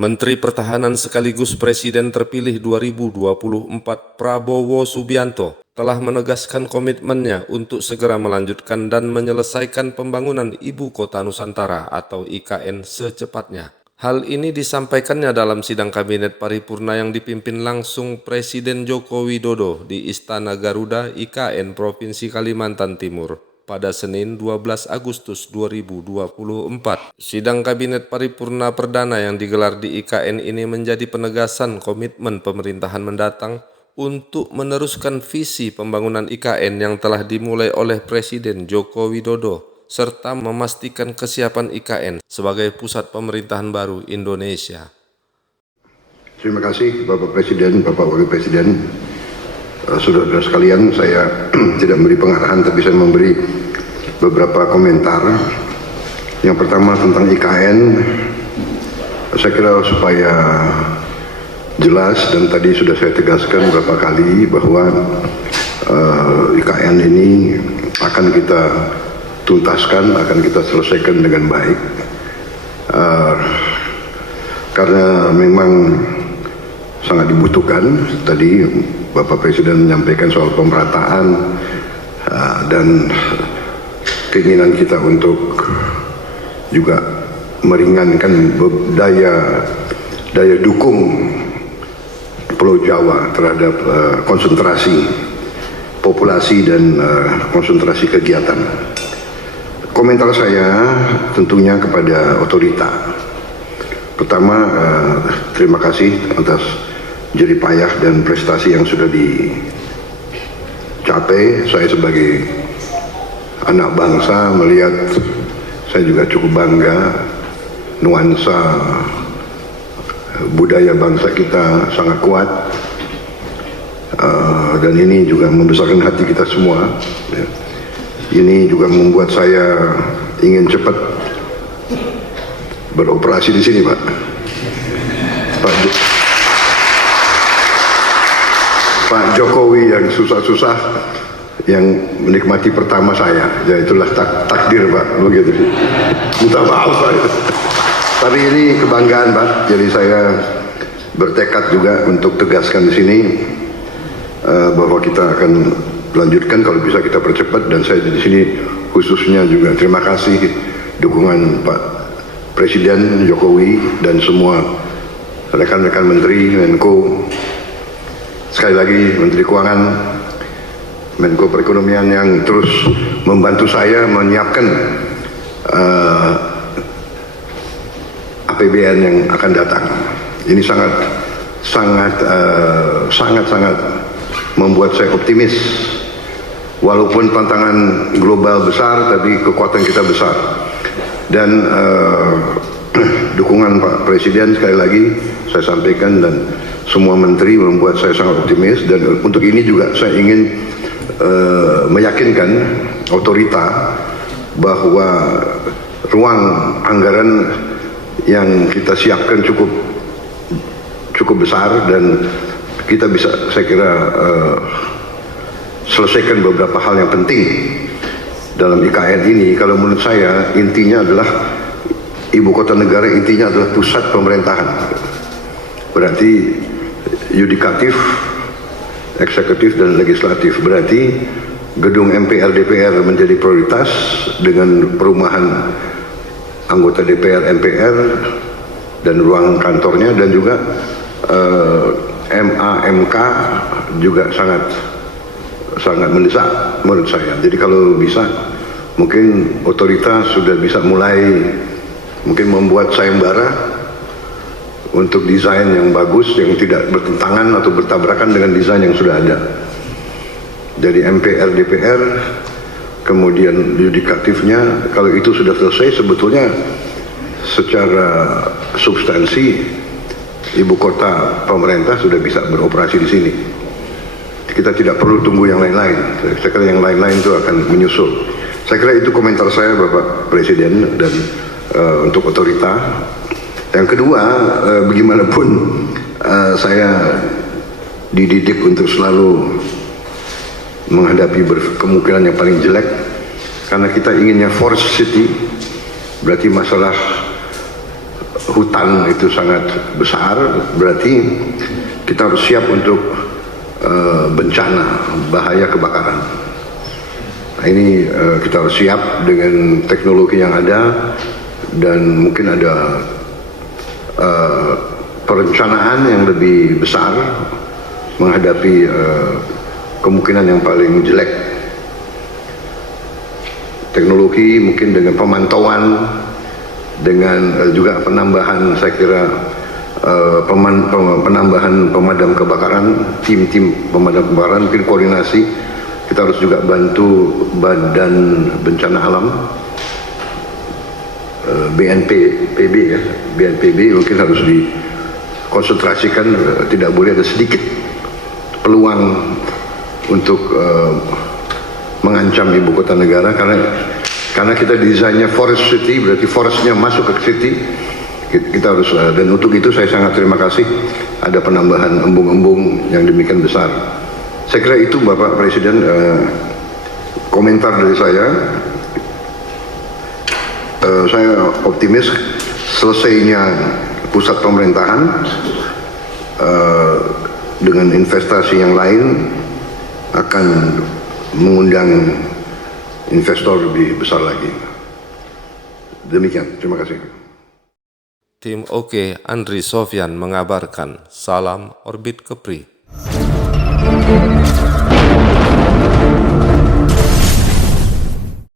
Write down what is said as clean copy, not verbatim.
Menteri Pertahanan sekaligus Presiden terpilih 2024 Prabowo Subianto telah menegaskan komitmennya untuk segera melanjutkan dan menyelesaikan pembangunan Ibu Kota Nusantara atau IKN secepatnya. Hal ini disampaikannya dalam sidang Kabinet Paripurna yang dipimpin langsung Presiden Joko Widodo di Istana Garuda IKN Provinsi Kalimantan Timur pada Senin 12 Agustus 2024. Sidang Kabinet Paripurna Perdana yang digelar di IKN ini menjadi penegasan komitmen pemerintahan mendatang untuk meneruskan visi pembangunan IKN yang telah dimulai oleh Presiden Joko Widodo, serta memastikan kesiapan IKN sebagai pusat pemerintahan baru Indonesia. Terima kasih Bapak Presiden, Bapak Wakil Presiden. Saudara-saudara sekalian, saya tidak memberi pengarahan, tapi saya memberi beberapa komentar. Yang pertama tentang IKN, saya kira supaya jelas, dan tadi sudah saya tegaskan beberapa kali bahwa IKN ini akan kita tuntaskan, akan kita selesaikan dengan baik, karena memang sangat dibutuhkan. Tadi Bapak Presiden menyampaikan soal pemerataan dan keinginan kita untuk juga meringankan daya dukung Pulau Jawa terhadap konsentrasi populasi dan konsentrasi kegiatan. Komentar saya tentunya kepada otorita. Pertama, terima kasih atas jerih payah dan prestasi yang sudah dicapai. Saya sebagai anak bangsa melihat, saya juga cukup bangga nuansa budaya bangsa kita sangat kuat, dan ini juga membesarkan hati kita semua. Ini juga membuat saya ingin cepat beroperasi di sini, Pak. Pak Jokowi yang susah-susah, yang menikmati pertama saya, ya itulah takdir, Pak, begitu. Minta maaf saya. Tapi ini kebanggaan, Pak. Jadi saya bertekad juga untuk tegaskan di sini bahwa kita akan lanjutkan, kalau bisa kita percepat. Dan saya di sini khususnya juga terima kasih dukungan Pak Presiden Jokowi dan semua rekan-rekan Menteri, Menko, sekali lagi Menteri Keuangan, Menko Perekonomian yang terus membantu saya menyiapkan APBN yang akan datang. Ini sangat membuat saya optimis. Walaupun tantangan global besar, tapi kekuatan kita besar. Dan dukungan Pak Presiden sekali lagi saya sampaikan, dan semua menteri membuat saya sangat optimis. Dan untuk ini juga saya ingin meyakinkan otorita bahwa ruang anggaran yang kita siapkan cukup besar, dan kita bisa, saya kira, selesaikan beberapa hal yang penting dalam IKN ini. Kalau menurut saya intinya adalah ibu kota negara, intinya adalah pusat pemerintahan. Berarti yudikatif, eksekutif, dan legislatif. Berarti gedung MPR DPR menjadi prioritas dengan perumahan anggota DPR MPR dan ruang kantornya, dan juga MA/MK juga sangat mendesak menurut saya. Jadi kalau bisa, mungkin otoritas sudah bisa mulai mungkin membuat sayembara untuk desain yang bagus, yang tidak bertentangan atau bertabrakan dengan desain yang sudah ada. Jadi MPR DPR, kemudian yudikatifnya, kalau itu sudah selesai, sebetulnya secara substansi ibu kota pemerintah sudah bisa beroperasi di sini. Kita tidak perlu tunggu yang lain-lain. Saya kira yang lain-lain itu akan menyusul. Saya kira itu komentar saya, Bapak Presiden, dan untuk otorita. Yang kedua, bagaimanapun saya dididik untuk selalu menghadapi kemungkinan yang paling jelek, karena kita inginnya force city, berarti masalah hutan itu sangat besar, berarti kita harus siap untuk bencana, bahaya kebakaran. Nah, ini kita harus siap dengan teknologi yang ada, dan mungkin ada perencanaan yang lebih besar menghadapi kemungkinan yang paling jelek. Teknologi mungkin dengan pemantauan, dengan juga penambahan, saya kira penambahan pemadam kebakaran, tim-tim pemadam kebakaran, mungkin koordinasi. Kita harus juga bantu Badan Bencana Alam, BNPB ya, BNPB mungkin harus dikonsentrasikan, tidak boleh ada sedikit peluang untuk mengancam ibu kota negara, karena kita desainnya forest city, berarti forestnya masuk ke city. Kita harus, dan untuk itu saya sangat terima kasih ada penambahan embung-embung yang demikian besar. Saya kira itu Bapak Presiden, komentar dari saya. Saya optimis selesainya pusat pemerintahan dengan investasi yang lain akan mengundang investor lebih besar lagi. Demikian, terima kasih. Tim OK Andri Sofyan mengabarkan, salam Orbit Kepri.